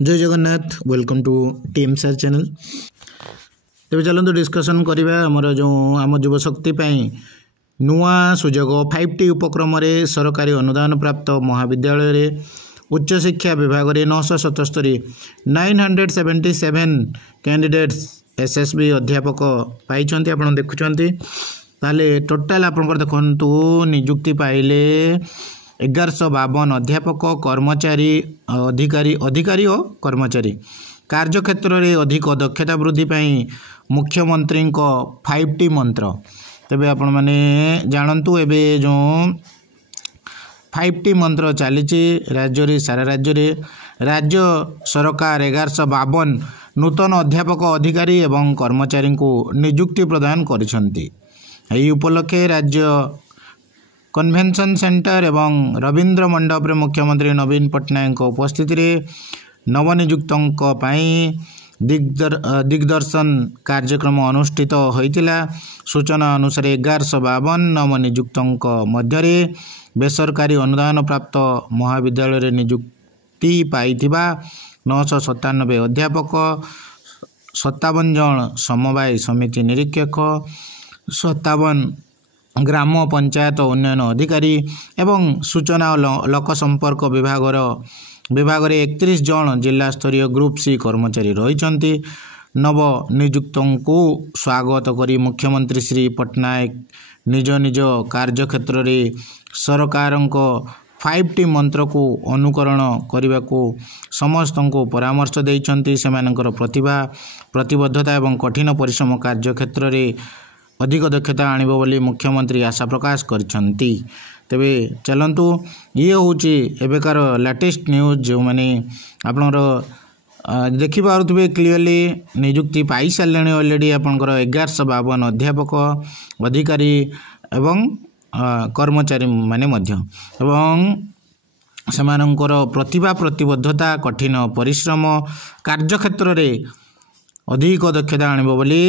जय Jagannath welcome to team sir channel. तेज चलते डिस्कसन करवा आमर जो आम युवशक्ति नुआ सुजोग 5T उपक्रम सरकारी अनुदान प्राप्त महाविद्यालय उच्च शिक्षा विभाग में 977 977 कैंडिडेट्स SSB अध्यापक पाई आप देखुं ताले टोटाल आप देखु निजुक्ति पाइले 1152 अध्यापक कर्मचारी अधिकारी और कर्मचारी कार्यक्षेत्र में अधिक दक्षता वृद्धि मुख्यमंत्री 5T मंत्र। तेबे आपण माने जानतु एबे जो 5T मंत्र चली राज्य रे सारा राज्य सरकार 1152 नूतन अध्यापक अधिकारी एवं कर्मचारी को नियुक्ति प्रदान करिसंती। एही उपलक्षे राज्य कन्वेंशन सेंटर एवं रवींद्र मंडप रे मुख्यमंत्री नवीन पट्टनायक उपस्थिति रे नवनियुक्तों दिग्दर्शन कार्यक्रम अनुष्ठित होइतिला। सूचना अनुसार 1152 नवनियुक्तों मध्य बेसरकारी अनुदान प्राप्त महाविद्यालय नियुक्ति पाइथिबा 997 अध्यापक 57 जन समवाय समिति निरीक्षक 57 ग्राम पंचायत उन्नयन अधिकारी एवं सूचना और लोक संपर्क विभाग रे 31 जन जिला स्तरीय ग्रुप सी कर्मचारी रही। नव नियुक्तों को स्वागत करी मुख्यमंत्री श्री पट्टनायक निज निज कार्यक्षेत्र में सरकार 5T मंत्र को अनुकरण करने को समस्त को परामर्श देइछंती। सेमानकर प्रतिभा प्रतिबद्धता एवं कठिन परिश्रम कार्यक्षेत्र में अधिक दक्षता आनिबो बोली मुख्यमंत्री आशा प्रकाश करछंती। तेबे चलंतु ये होची एबेकार लेटेस्ट न्यूज जो माने आपनर देखि पारुथबे क्लियरली नियुक्ति पाई सारलेनी ऑलरेडी आपनकर 1152 अध्यापक अधिकारी एवं कर्मचारी माने मध्य एवं सेमानकर प्रतिभा प्रतिबद्धता कठिन परिश्रम कार्यक्षेत्र रे अधिक दक्षता आनिबो बोली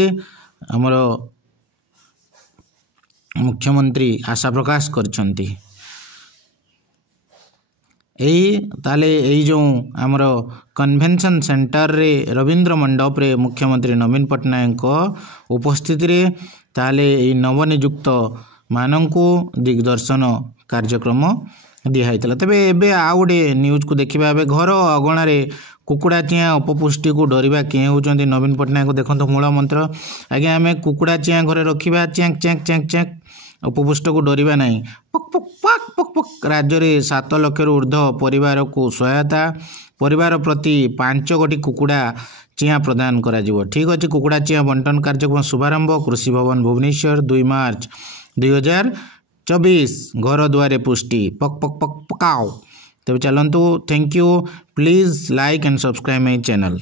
हमर मुख्यमंत्री आशा प्रकाश करछंती। जो आमर कन्वेंशन सेंटर रे रवींद्र मंडप रे मुख्यमंत्री नवीन पट्टनायक उपस्थिति रे ताले नवनियुक्त मानंकु दिग्दर्शन कार्यक्रम दिहाइतला। तबे एबे आ गोटे न्यूज को देखिबा एबे घर अगणा रे कुकुड़ा चियाँ अपपुष्टि को डरवा किए होचंती नवीन पट्टनायक देखंतो मूल मंत्र आगे आमे कुकुड़ा चियाँ घरे रखिबा चैंक चैंक चैंक चैंक अपपुष्ट को डरवा नहीं पक पक पक पक पक। राज्य में 7 लाख ऊर्ध्व परिवार को सहायता परिवार प्रति 5 गोटी कुकुड़ा चियाँ प्रदान करा जिवो। ठीक अच्छे कुकुड़ा चियाँ बंटन कार्यक्रम शुभारंभ कृषि भवन भुवनेश्वर 2 मार्च 2024 घर दुआरे पुष्टि पक पक पक पकाओ। तब चलंतु thank you please like and subscribe my channel.